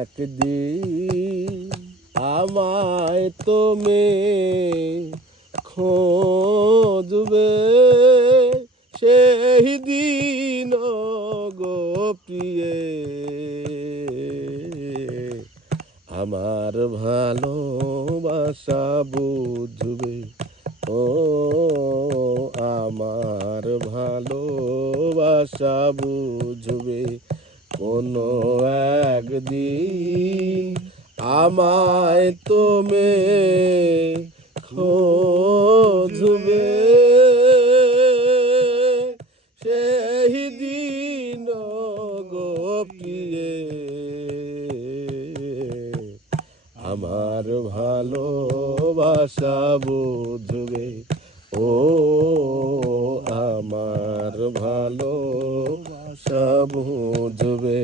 একদিন আমায় তুমি খোঁজবে, সেই দিন গো প্রিয়ে আমার ভালোবাসা বুঝবে। ও আমার ভালোবাসা বুঝবে কোনো একদিন আমায় তুমি খোঁজবে, সেই দিন গো প্রিয়ে আমার ভালোবাসা বুঝবে। ও আমার ভালোবাসা বুঝবে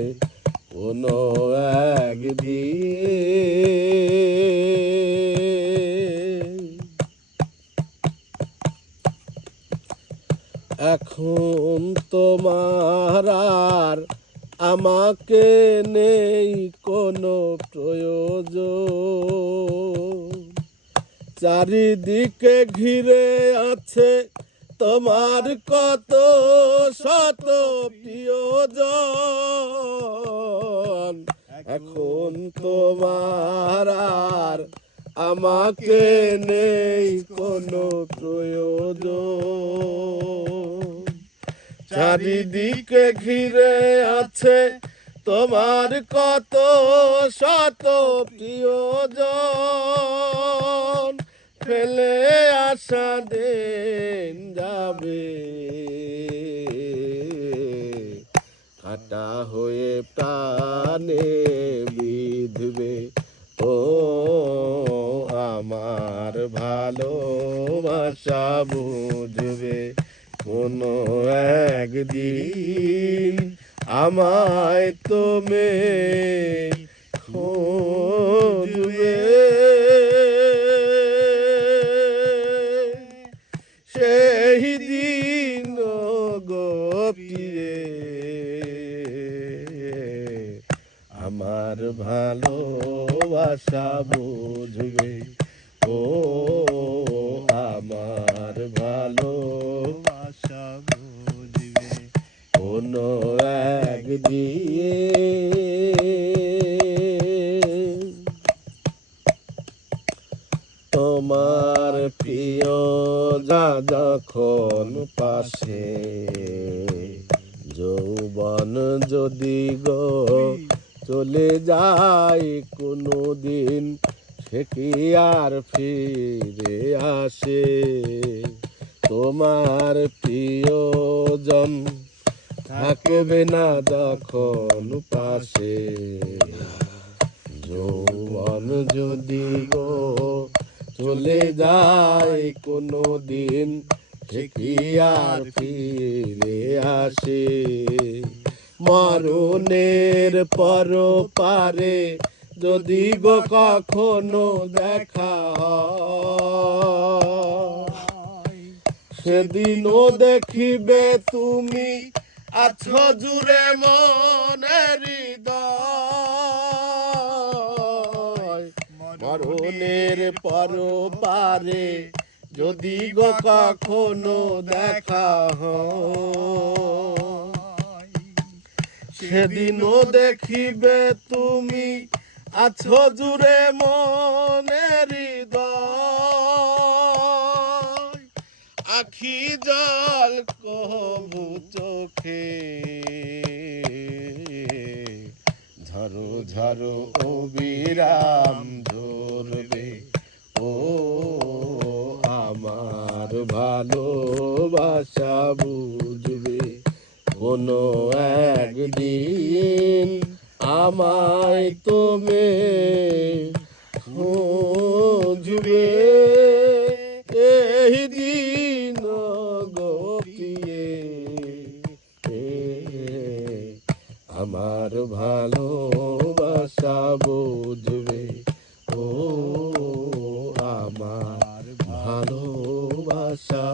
কোনো একদিন। এখন তোমার আর আমাকে নেই কোনো প্রয়োজন, চারিদিকে ঘিরে আছে তোমার কত শত প্রিয়জন। এখন তোমার আর আমাকে নেই কোনো প্রয়োজন, চারিদিকে ঘিরে আছে তোমার কত শত প্রিয়জন। ফেলে আসা দিন যাবে, কাটা হয়ে প্রাণে বিঁধবে। ও আমার ভালোবাসা বুঝবে কোনো একদিন আমায় তুমি খোঁজবে, সেই দিন গো প্রিয়ে আমার ভালোবাসা বুঝবে। ও আমার ভালোবাসা বুঝবে কোনো একদিন। তোমার প্রিয় যা যখন পাশে, যৌবন যদি গো চলে যায় কোনো দিন, সে কি আর ফিরে আসে? তোমার প্রিয়জন থাকবে না যখন পাশে, যৌবন যদি গো চলে যায় কোনো দিন, সে কি আর ফিরে আসে? মরণের পর পারে যদি গো কখনো দেখা হয়, সেদিনও দেখিবে তুমি আছো জুড়ে মনের হৃদয়। মরণের পর পারে যদি গো কখনো দেখা হয়, সেদিনও দেখিবে তুমি আছো জুড়ে মনের হৃদয়। আখি জল কবু চোখে ঝরো ঝরো অবিরাম ঝরবে। ও আমার ভালোবাসা বুঝবে কোনো একদিন আমায় তুমি খোঁজবে, এই দিন গো প্রিয়ে আমার ভালোবাসা বুঝবে। ও আমার ভালোবাসা